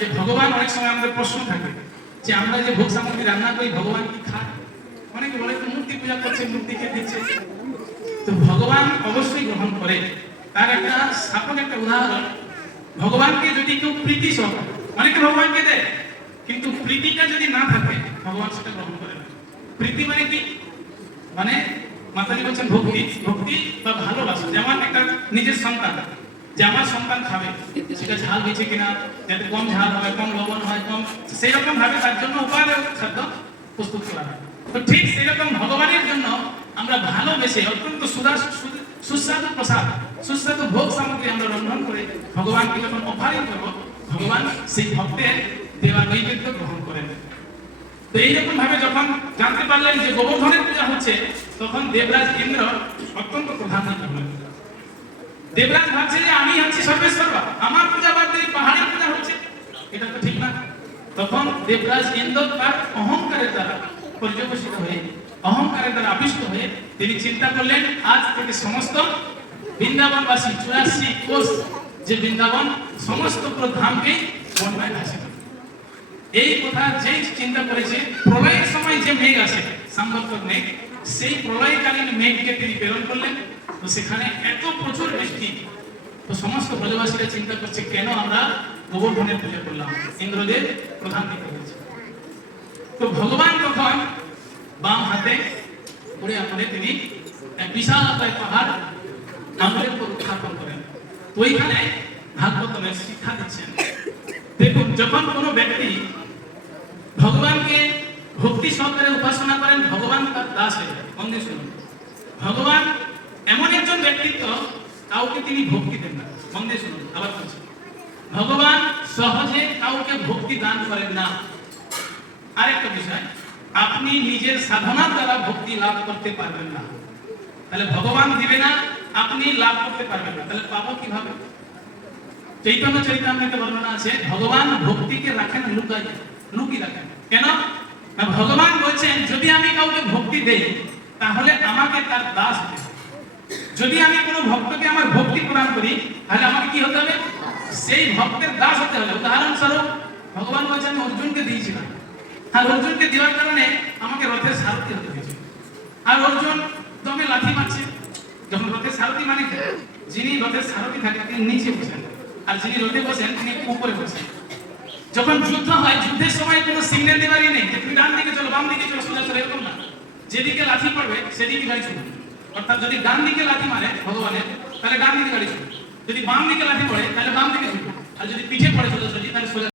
যে ভগবান অনেক সময় আমাদের প্রশ্ন থাকে যে আমরা যে ভোগ সামগ্রী রান্না করি ভগবান কি খায়? অনেকে বলে মূর্তি পূজা করছে, মূর্তিকে দিচ্ছে। তো ভগবান অবশ্যই গ্রহণ করে। তার একটা সাপোর্ট একটা উদাহরণ, ভগবানকে যদি কেউ প্রীতি সহ, অনেকে ভগবানকে দেয় কিন্তু প্রীতিটা যদি না থাকে ভগবান সেটা গ্রহণ করে না। প্রীতি মানে কি? মানে মাতাজি বলছেন ভক্তি, ভক্তি বা ভালোবাসা। যেমন একটা নিজের সন্তান, যে আমার সন্তান খাবে, সেটা ঝাল হয়েছে কিনা, যাতে কম ঝাল হয়, কম লবণ হয়, কম, সেই রকম ভাবে তার জন্য উপায় খাদ্য প্রস্তুত করা হয়। তো ঠিক সেই রকম ভগবানের জন্য আমরা ভালোবেসে অত্যন্ত সুস্বাদু প্রসাদ, সুস্বাদু ভোগ সামগ্রী আমরা রন্ধন করে ভগবানকে যখন অফারিং করবো, ভগবান সেই ভক্তের দেওয়া নৈবেদ্য গ্রহণ করেন। তো এইরকম ভাবে যখন জানতে পারলেন যে গোবর্ধনের পূজা হচ্ছে, তখন দেবরাজ ইন্দ্র অত্যন্ত প্রধান্বিত হলেন। দেবরাজ ভাবছে যে আমি হচ্ছি সর্বেশ্বর, আমার পূজা বাদ দিয়ে পাহাড়ের পূজা হচ্ছে, এটা তো ঠিক না। তখন দেবরাজ ইন্দ্র তার অহংকারের দ্বারা পর্যবসিত হয়ে, অহংকারের দ্বারা আবিষ্ট হয়ে তিনি চিন্তা করলেন আজ থেকে সমস্ত বৃন্দাবনবাসী 84 কোষ যে বৃন্দাবন, সমস্ত ধামকে বন্যায় ভাসিয়ে দেবে। এই কথা যেই চিন্তা করেছে, প্রলয়ের সময় যে মেঘ আসে, সাম্বর্তক মেঘ, সেই প্রলয়কালীন মেঘকে তিনি প্রেরণ করলেন। তো সেখানে এত প্রচুর বৃষ্টি, তো সমস্ত ব্রজবাসীরা চিন্তা করছে কেন আমরা গোবর্ধনের পূজা করলাম, ইন্দ্রদেব প্রধান্বিত হয়েছে। তো ভগবান তখন বাম হাতে করে আমলে তিনি এক বিশাল পাহাড় আমলের উপর উত্থাপন করেন। তো ওইখানে ভাগবতমের শিক্ষা দিচ্ছেন। দেখুন, যখন কোনো ব্যক্তি ভগবানকে ভক্তি সহকারে উপাসনা করেন, ভগবান তার দাস হয়ে যায়। মন্দির শুনুন, ভগবান এমন একজন ব্যক্তিত্ব, কাউকে তিনি ভক্তি দেন না। মন্দির শুনুন, আবার বলছি, ভগবান সহজে কাউকে ভক্তি দান করেন না। আরেকটা বিষয়, আপনি নিজের সাধনার দ্বারা ভক্তি লাভ করতে পারবেন না। তাহলে ভগবান দিবে না, আপনি লাভ করতে পারবেন না, তাহলে পাবো কিভাবে? চৈতন্য চরিতামৃতে বর্ণনা আছে, ভগবান ভক্তিকে রাখেন লুকিয়ে রাখেন। কেন? ভগবান বলছেন যদি আমি কাউকে ভক্তি দেই তাহলে আমাকে তার দাস হতে হবে। যদি আমি কোনো ভক্তকে আমার ভক্তি প্রদান করি তাহলে আমাকে কি হতে হবে? সেই ভক্তের দাস হতে হবে। উদাহরণস্বরূপ ভগবান বলছেন আমি অর্জুনকে দিয়েছিলাম, আর অর্জুনকে দেওয়ার কারণে আমাকে রথের সারথি হতে হয়েছে। আর অর্জুন দমে লাঠি মারছে। যখন রথের সারথি মানে যিনি রথের সারথি থাকে তিনি নিচে বসেন, আর যিনি রথে বসেন তিনি উপরে বসেন। যখন যুদ্ধ হয়, যুদ্ধের সময় কোনো সিগন্যাল দেওয়ারই নেই যে তুমি ডান দিকে চলো, বাম দিকে চলো, সোজা চলো, এরকম না। যেদিকে লাঠি পড়বে সেদিকে গাড়ি চলবে। অর্থাৎ যদি ডান দিকে লাঠি মারে ভগবানের, তাহলে ডান দিকে গাড়ি চলবে। যদি বাম দিকে লাঠি পড়ে তাহলে বাম দিকে চলবে। আর যদি পিঠে পড়ে সোজাসুজি, তাহলে সোজা